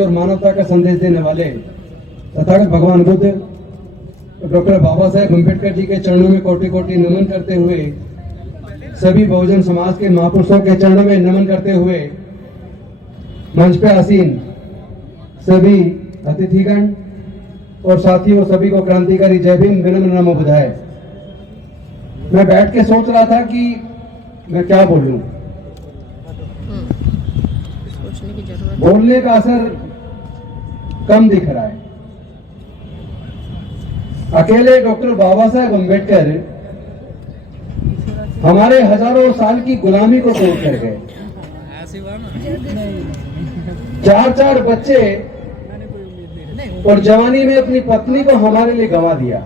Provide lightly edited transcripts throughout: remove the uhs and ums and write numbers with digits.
और मानवता का संदेश देने वाले तथागत भगवान बुद्ध डॉक्टर बाबा साहेब अम्बेडकर जी के चरणों में कोटि कोटि नमन करते हुए, सभी बहुजन समाज के महापुरुषों के चरणों में नमन करते हुए, मंच पे आसीन सभी अतिथिगण और साथियों सभी को क्रांतिकारी जय भीम, विनम्र नमो बुधाय। मैं बैठ के सोच रहा था कि मैं क्या बोलूं। बोलने का असर कम दिख रहा है। अकेले डॉक्टर बाबा साहेब अम्बेडकर हमारे हजारों साल की गुलामी को तोड़ कर गए। 4 बच्चे और जवानी में अपनी पत्नी को हमारे लिए गंवा दिया।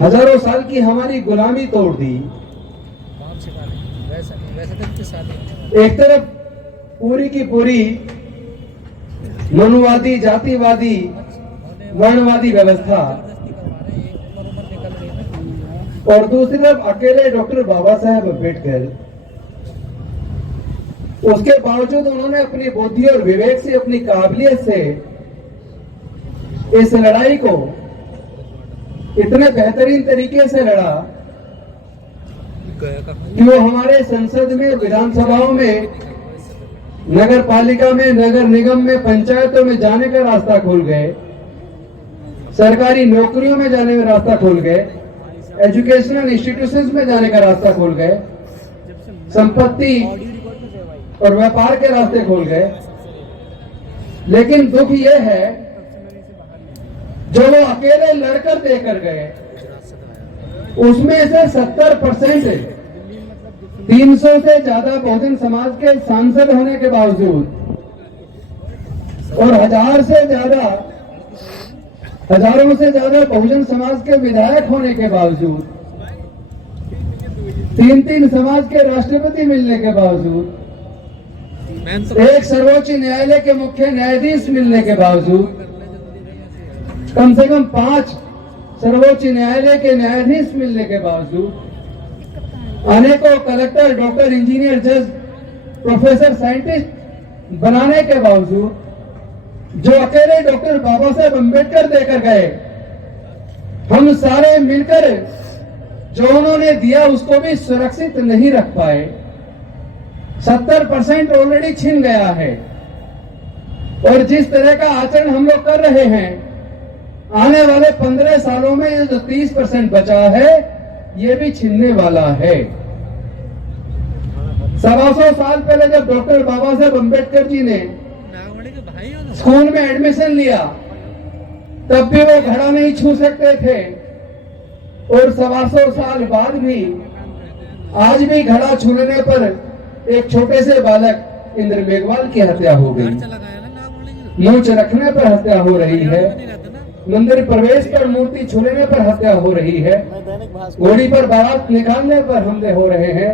हजारों साल की हमारी गुलामी तोड़ दी। एक तरफ पूरी की पूरी मनुवादी, जातिवादी, वर्णवादी व्यवस्था और दूसरी तरफ अकेले डॉक्टर बाबा साहेब अम्बेडकर। उसके बावजूद उन्होंने अपनी बुद्धि और विवेक से, अपनी काबिलियत से इस लड़ाई को इतने बेहतरीन तरीके से लड़ा कि वो हमारे संसद में, विधानसभाओं में, नगर पालिका में, नगर निगम में, पंचायतों में जाने का रास्ता खोल गए, सरकारी नौकरियों में जाने का रास्ता खोल गए, एजुकेशनल इंस्टीट्यूशंस में जाने का रास्ता खोल गए, संपत्ति और व्यापार के रास्ते खोल गए। लेकिन दुख यह है जो वो अकेले लड़कर देकर गए, उसमें से 70% 300 से ज्यादा बहुजन समाज के सांसद होने के बावजूद और हजारों से ज्यादा बहुजन समाज के विधायक होने के बावजूद, 3 समाज के राष्ट्रपति मिलने के बावजूद, एक सर्वोच्च न्यायालय के मुख्य न्यायाधीश मिलने के बावजूद, कम से कम 5 सर्वोच्च न्यायालय के न्यायाधीश मिलने के बावजूद, अनेकों कलेक्टर, डॉक्टर, इंजीनियर, जज, प्रोफेसर, साइंटिस्ट बनाने के बावजूद, जो अकेले डॉक्टर बाबा साहेब अम्बेडकर देकर गए, हम सारे मिलकर जो उन्होंने दिया उसको भी सुरक्षित नहीं रख पाए। 70% ऑलरेडी छिन गया है। और जिस तरह का आचरण हम लोग कर रहे हैं, आने वाले 15 सालों में ये जो 30% बचा है, ये भी छिनने वाला है। 125 साल पहले जब डॉक्टर बाबा साहेब अम्बेडकर जी ने स्कूल में एडमिशन लिया, तब भी वो घड़ा नहीं छू सकते थे। और 125 साल बाद भी आज भी घड़ा छूने पर एक छोटे से बालक इंद्र मेघवाल की हत्या हो गई, मूंछ रखने पर हत्या हो रही है, मंदिर प्रवेश पर मूर्ति छूने पर हत्या हो रही है, घोड़ी पर बारात निकालने पर हमले हो रहे हैं।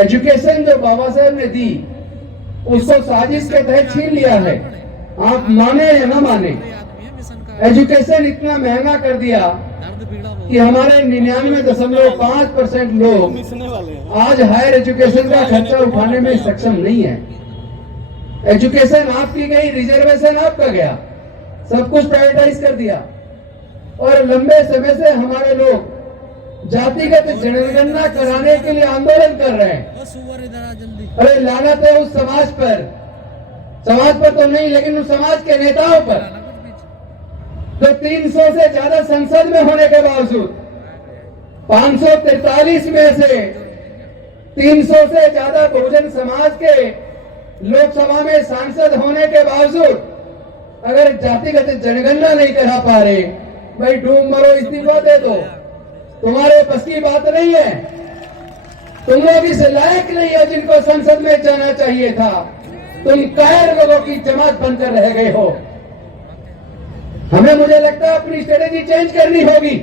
एजुकेशन जो बाबा साहेब ने दी, उसको साजिश के तहत छीन लिया है। आप माने या न माने, एजुकेशन इतना महंगा कर दिया कि हमारे 99.5% लोग आज हायर एजुकेशन का खर्चा उठाने में सक्षम नहीं है। एजुकेशन आपकी गई, रिजर्वेशन आपका गया, सब कुछ प्राइवेटाइज कर दिया। और लंबे समय से हमारे लोग जातिगत जनगणना कराने के लिए आंदोलन कर रहे हैं। अरे लानत है उस समाज पर तो नहीं, लेकिन उस समाज के नेताओं पर, तो 300 से ज्यादा संसद में होने के बावजूद, 543 में से 300 से ज्यादा बहुजन समाज के लोकसभा में सांसद होने के बावजूद, अगर जातिगत जनगणना नहीं करा पा रहे, भाई डूब मरो, इस्तीफा दे दो, तुम्हारे बस की बात नहीं है। तुम लोग इस लायक नहीं है जिनको संसद में जाना चाहिए था। तुम कायर लोगों की जमात बनकर रह गए हो। हमें, मुझे लगता है, अपनी स्ट्रेटेजी चेंज करनी होगी।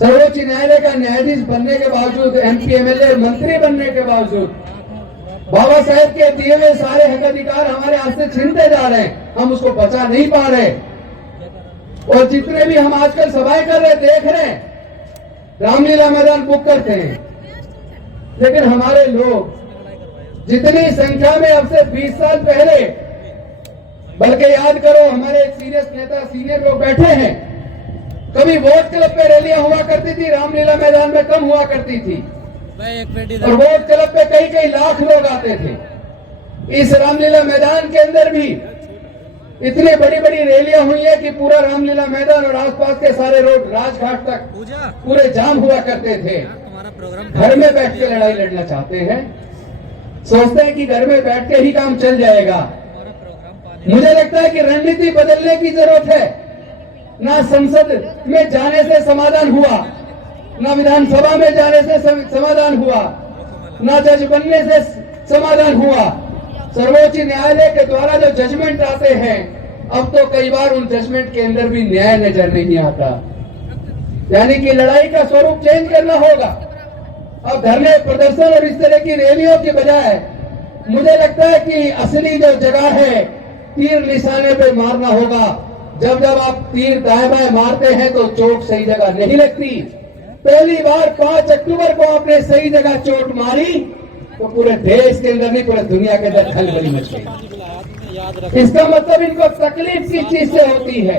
सर्वोच्च न्यायालय का न्यायाधीश बनने के बावजूद, MP, MLA, मंत्री बनने के बावजूद, बाबा साहेब के दिए हुए सारे हक अधिकार हमारे हाथ से छीनते जा रहे हैं। हम उसको बचा नहीं पा रहे। और जितने भी हम आजकल सभाएं कर रहे, देख रहे हैं, रामलीला मैदान बुक करते हैं, लेकिन हमारे लोग जितनी संख्या में अब से 20 साल पहले, बल्कि याद करो हमारे सीनियर नेता सीनियर लोग बैठे हैं, कभी वोट क्लब पे रैलियां हुआ करती थी, रामलीला मैदान में कम हुआ करती थी, और वोट क्लब पे कई कई लाख लोग आते थे। इस रामलीला मैदान के अंदर भी इतनी बड़ी बड़ी रैलियां हुई है कि पूरा रामलीला मैदान और आसपास के सारे रोड राजघाट तक पूरे जाम हुआ करते थे। घर में बैठ के लड़ाई लड़ना चाहते हैं, सोचते हैं कि घर में बैठ के ही काम चल जाएगा। मुझे लगता है कि रणनीति बदलने की जरूरत है। ना संसद में जाने से समाधान हुआ, ना विधानसभा में जाने से समाधान हुआ, ना जज बनने से समाधान हुआ। सर्वोच्च न्यायालय के द्वारा जो जजमेंट आते हैं, अब तो कई बार उन जजमेंट के अंदर भी न्याय नजर नहीं आता। यानी कि लड़ाई का स्वरूप चेंज करना होगा। अब धरने प्रदर्शन और इस तरह की रैलियों के बजाय मुझे लगता है कि असली जो जगह है, तीर निशाने पे मारना होगा। जब जब आप तीर दाएं बाएं मारते हैं तो चोट सही जगह नहीं लगती। पहली बार 5 अक्टूबर को आपने सही जगह चोट मारी तो पूरे देश के अंदर नहीं, पूरे दुनिया के अंदर खलबली मच गई। इसका मतलब इनको तकलीफ किस चीज से होती है?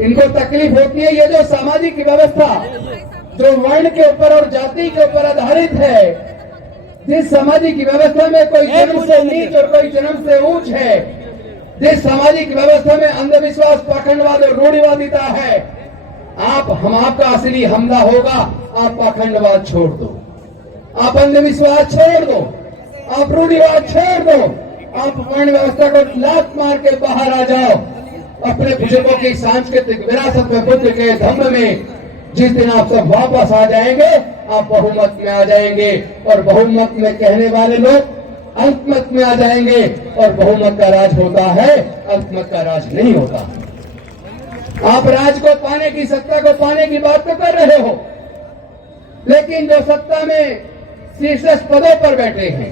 इनको तकलीफ होती है ये जो सामाजिक व्यवस्था जो वर्ण के ऊपर और जाति के ऊपर आधारित है, जिस सामाजिक व्यवस्था में कोई जन्म से नीच और कोई जन्म से ऊंच है, जिस सामाजिक व्यवस्था में अंधविश्वास, पाखंडवाद और रूढ़िवादिता है, हम आपका असली हमला होगा। आप पाखंडवाद छोड़ दो, आप अंधविश्वास छोड़ दो, आप रूढ़िवाद छोड़ दो, आप वर्ण व्यवस्था को लात मार के बाहर आ जाओ। अपने बुजुर्गों की सांस्कृतिक विरासत में, बुद्ध के धम्म में जिस दिन आप सब वापस आ जाएंगे, आप बहुमत में आ जाएंगे। और बहुमत में कहने वाले लोग अल्पमत में आ जाएंगे। और बहुमत का राज होता है, अल्पमत का राज नहीं होता। आप राज को पाने की, सत्ता को पाने की बात तो कर रहे हो, लेकिन जो सत्ता में शीर्ष पदों पर बैठे हैं,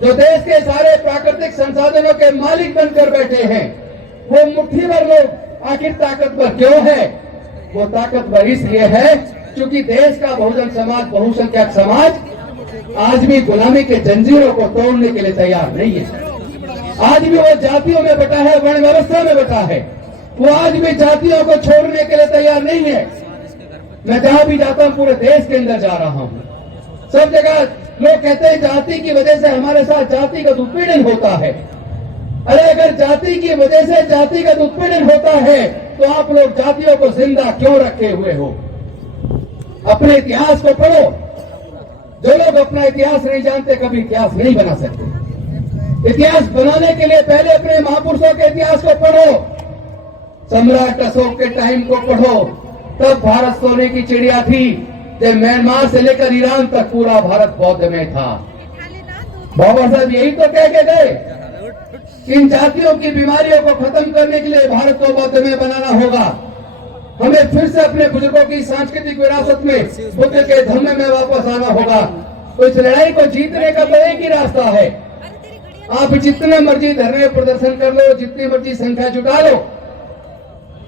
जो देश के सारे प्राकृतिक संसाधनों के मालिक बनकर बैठे हैं, वो मुट्ठी भर लोग आखिर ताकतवर क्यों है? वो ताकतवर इसलिए है क्योंकि देश का बहुजन समाज, बहुसंख्यक समाज आज भी गुलामी के जंजीरों को तोड़ने के लिए तैयार नहीं है। आज भी वो जातियों में बटा है, वर्ण व्यवस्था में बटा है। वो आज भी जातियों को छोड़ने के लिए तैयार नहीं है। मैं जहां भी जाता हूं, पूरे देश के अंदर जा रहा हूं, सब जगह लोग कहते हैं जाति की वजह से हमारे साथ जातिगत उत्पीड़न होता है। अरे अगर जाति की वजह से जातिगत उत्पीड़न होता है तो आप लोग जातियों को जिंदा क्यों रखे हुए हो? अपने इतिहास को पढ़ो। जो लोग अपना इतिहास नहीं जानते कभी इतिहास नहीं बना सकते। इतिहास बनाने के लिए पहले अपने महापुरुषों के इतिहास को पढ़ो। सम्राट अशोक के टाइम को पढ़ो, तब भारत सोने की चिड़िया थी। जब म्यांमार से लेकर ईरान तक पूरा भारत बौद्ध में था। बाबा साहब यही तो कह के गए, इन जातियों की बीमारियों को खत्म करने के लिए भारत को बौद्ध में बनाना होगा। हमें फिर से अपने बुजुर्गों की सांस्कृतिक विरासत में, बुद्ध के धम्म में वापस आना होगा। तो इस लड़ाई को जीतने का तो एक ही रास्ता है। आप जितने मर्जी धरने प्रदर्शन कर लो, जितनी मर्जी संख्या जुटा लो,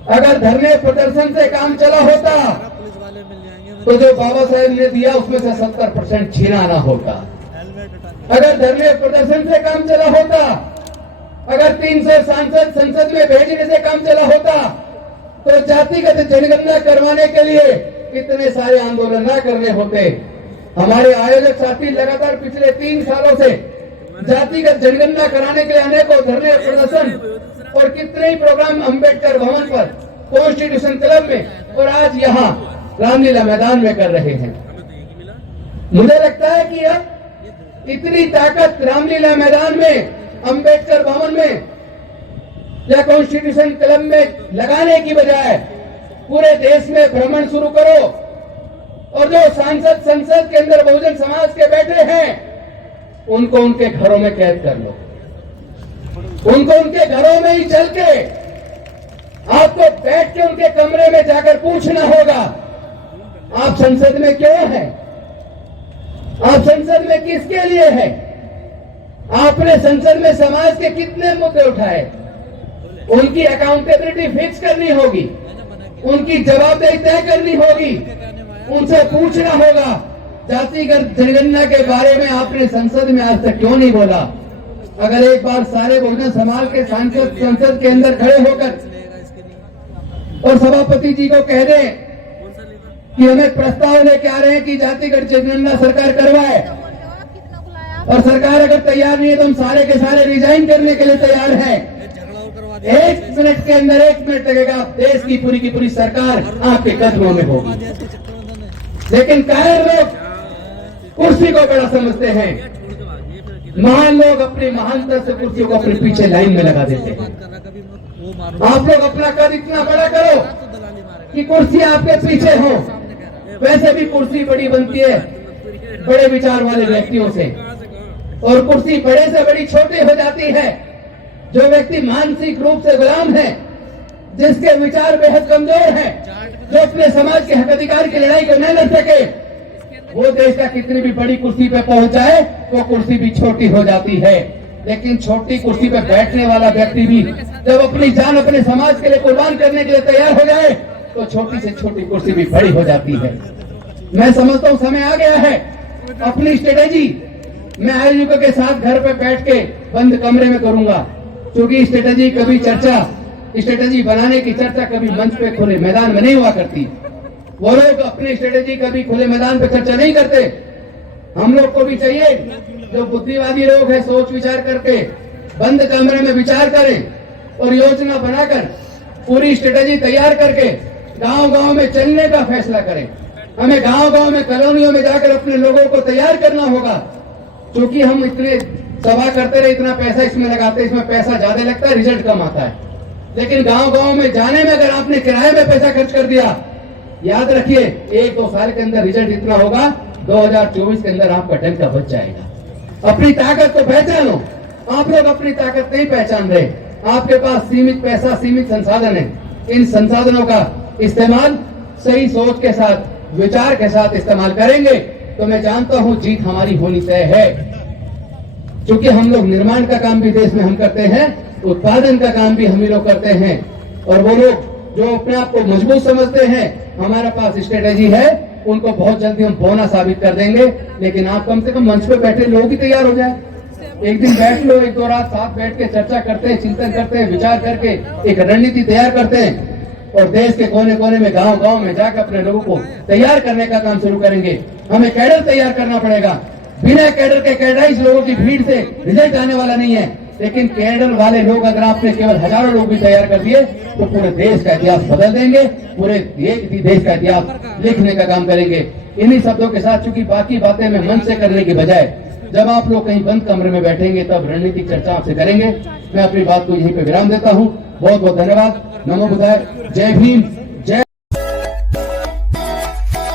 अगर धरने प्रदर्शन से काम चला होता तो जो बाबा साहेब ने दिया उसमें से 70% छीनाना होगा। अगर धरने प्रदर्शन से काम चला होता, अगर 300 सांसद संसद में भेजने से काम चला होता, तो जातिगत जनगणना करवाने के लिए इतने सारे आंदोलन न करने होते। हमारे आयोजक साथी लगातार पिछले 3 सालों से जातिगत जनगणना कराने के लिए अनेकों धरने प्रदर्शन और कितने ही प्रोग्राम अंबेडकर भवन पर, कॉन्स्टिट्यूशन क्लब में और आज यहाँ रामलीला मैदान में कर रहे हैं। मुझे लगता है कि अब इतनी ताकत रामलीला मैदान में, अंबेडकर भवन में या कॉन्स्टिट्यूशन क्लब में लगाने की बजाय पूरे देश में भ्रमण शुरू करो और जो सांसद संसद के अंदर बहुजन समाज के बैठे हैं उनको उनके घरों में कैद कर लो। उनको उनके घरों में ही चल के आपको बैठ के उनके कमरे में जाकर पूछना होगा, आप संसद में क्यों हैं? आप संसद में किसके लिए हैं? आपने संसद में समाज के कितने मुद्दे उठाए? उनकी अकाउंटेबिलिटी फिक्स करनी होगी, उनकी जवाबदेही तय करनी होगी, उनसे पूछना होगा जातिगत जनगणना के बारे में आपने संसद में आज तक क्यों नहीं बोला? अगर एक बार सारे बहुजन समाज के सांसद संसद के अंदर खड़े होकर और सभापति जी को कह दें कि हमें प्रस्ताव लेके आ रहे हैं कि जातिगत जनगणना सरकार करवाए, और सरकार अगर तैयार नहीं है तो हम सारे के सारे रिजाइन करने के लिए तैयार हैं। 1 मिनट के अंदर 1 मिनट लगेगा, देश की पूरी सरकार आपके कदमों में होगी। लेकिन कायर लोग कुर्सी को बड़ा समझते हैं, महान लोग अपनी महानता से कुर्सी को अपने पीछे लाइन में लगा देते हैं। आप लोग अपना कद इतना बड़ा करो कि कुर्सी आपके पीछे हो। वैसे भी कुर्सी बड़ी बनती है बड़े विचार वाले व्यक्तियों से, और कुर्सी बड़े से बड़ी छोटी हो जाती है जो व्यक्ति मानसिक रूप से गुलाम है, जिसके विचार बेहद कमजोर हैं, जो अपने समाज के हक अधिकार की लड़ाई को न लड़ सके, वो देश का कितनी भी बड़ी कुर्सी पे पहुंच जाए वो कुर्सी भी छोटी हो जाती है। लेकिन छोटी कुर्सी पे बैठने वाला व्यक्ति भी जब अपनी जान अपने समाज के लिए कुर्बान करने के लिए तैयार हो जाए तो छोटी से छोटी कुर्सी भी बड़ी हो जाती है। मैं समझता हूँ समय आ गया है अपनी स्ट्रेटेजी मैं आयोजकों के साथ घर पे बैठ के बंद कमरे में करूंगा, क्योंकि स्ट्रेटेजी कभी स्ट्रेटेजी बनाने की चर्चा कभी मंच पे खुले मैदान में नहीं हुआ करती। वो लोग अपनी स्ट्रेटेजी कभी खुले मैदान पे चर्चा नहीं करते। हम लोग को भी चाहिए जो बुद्धिवादी लोग हैं सोच विचार करके बंद कमरे में विचार करें और योजना बनाकर पूरी स्ट्रेटेजी तैयार करके गांव-गांव में चलने का फैसला करें। हमें गांव-गांव में कॉलोनियों में जाकर अपने लोगों को तैयार करना होगा, क्योंकि हम इतने सभा करते रहे, इतना पैसा इसमें लगाते, इसमें पैसा ज्यादा लगता है, रिजल्ट कम आता है। लेकिन गांव-गांव में जाने में अगर आपने किराए में पैसा खर्च कर दिया, याद रखिए 1-2 साल के अंदर रिजल्ट इतना होगा 2024 के अंदर आपका डंका बच जाएगा। अपनी ताकत को पहचानो। आप लोग अपनी ताकत नहीं पहचान रहे। आपके पास सीमित पैसा, सीमित संसाधन है। इन संसाधनों का इस्तेमाल सही सोच के साथ, विचार के साथ इस्तेमाल करेंगे तो मैं जानता हूं जीत हमारी होनी तय है। क्योंकि हम लोग निर्माण का काम भी देश में हम करते हैं, उत्पादन का काम भी हम ही लोग करते हैं। और वो लोग जो अपने आप को मजबूत समझते हैं, हमारे पास स्ट्रेटेजी है, उनको बहुत जल्दी हम बौना साबित कर देंगे। लेकिन आप कम से कम मंच पे बैठे लोग ही तैयार हो जाए। एक दिन बैठ लो, 1-2 रात साथ बैठ के चर्चा करते हैं, चिंतन करते हैं, विचार करके एक रणनीति तैयार करते हैं और देश के कोने कोने में, गांव-गांव में जाकर अपने लोगों को तैयार करने का काम शुरू करेंगे। हमें कैडर तैयार करना पड़ेगा। बिना कैडर के कैडराइज लोगों की भीड़ से रिजल्ट आने वाला नहीं है। लेकिन कैडर वाले लोग अगर आपने केवल हजारों लोग भी तैयार कर दिए तो पूरे देश का इतिहास बदल देंगे, पूरे देश का इतिहास लिखने का काम करेंगे। इन्हीं शब्दों के साथ, चूंकि बाकी बातें मैं मन से करने की बजाय जब आप लोग कहीं बंद कमरे में बैठेंगे तब रणनीतिक चर्चा आपसे करेंगे। मैं अपनी बात को यहीं पे विराम देता हूँ। बहुत बहुत धन्यवाद। नमो बुद्धाय। जय भीम।